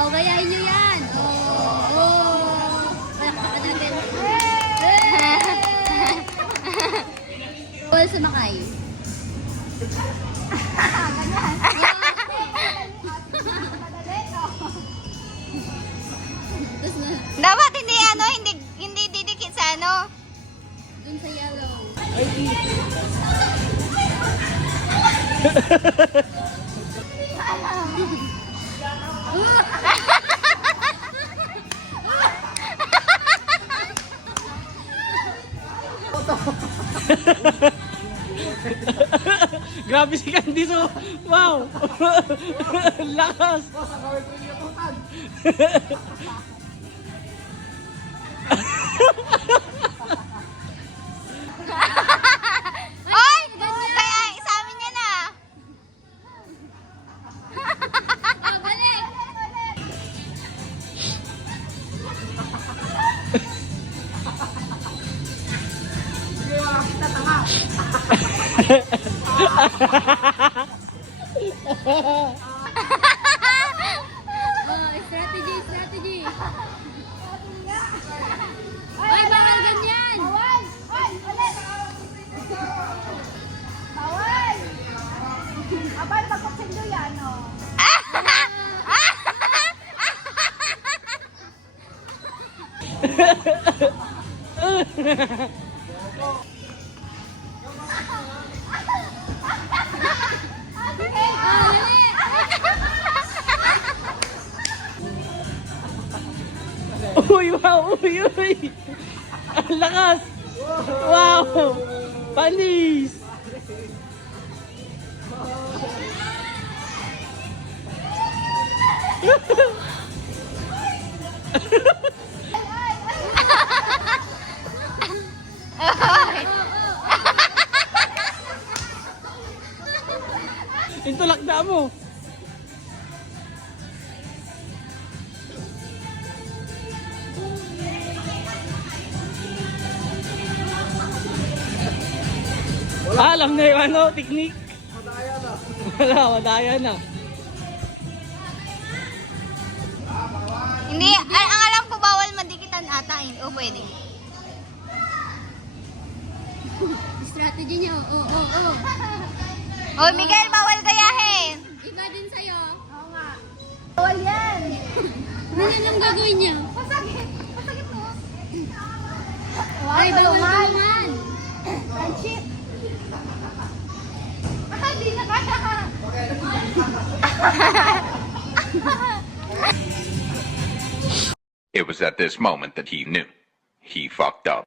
Oh, gayahin nyo yan. Oh, oh. Palakpakan natin. Bawal sumakay. Ganyan. Dapat hindi hindi didikit sa ano. Dun sa yellow. Grabe si Candice, oh. Wow! Lakas! Oy! Kaya sa amin yan ah. Oh, balik! Oh, strategy, strategy. Ay, bawal ganyan. Bawal! Hoy! Ulit! Bawal! Abay, magpapindo yan, oh. Uy, wow! Uy, uy! Ang lakas! Wow! Panis! Ito lakda mo! Alam na yung ano, technique. Madaya na. Wala, madaya na. Hindi, ang alam ko bawal madikitan ata. O pwede. Strategy niya. Oh, oh, oh. Oy, Miguel, bawal gayahin. Iba din sa'yo. Oo nga. Bawal yan! Ganyan ang gagawin niya. Masakit! Masakit mo! Ay, bawal naman. Friendship! Hindi na kaya! It was at this moment that he knew. He fucked up.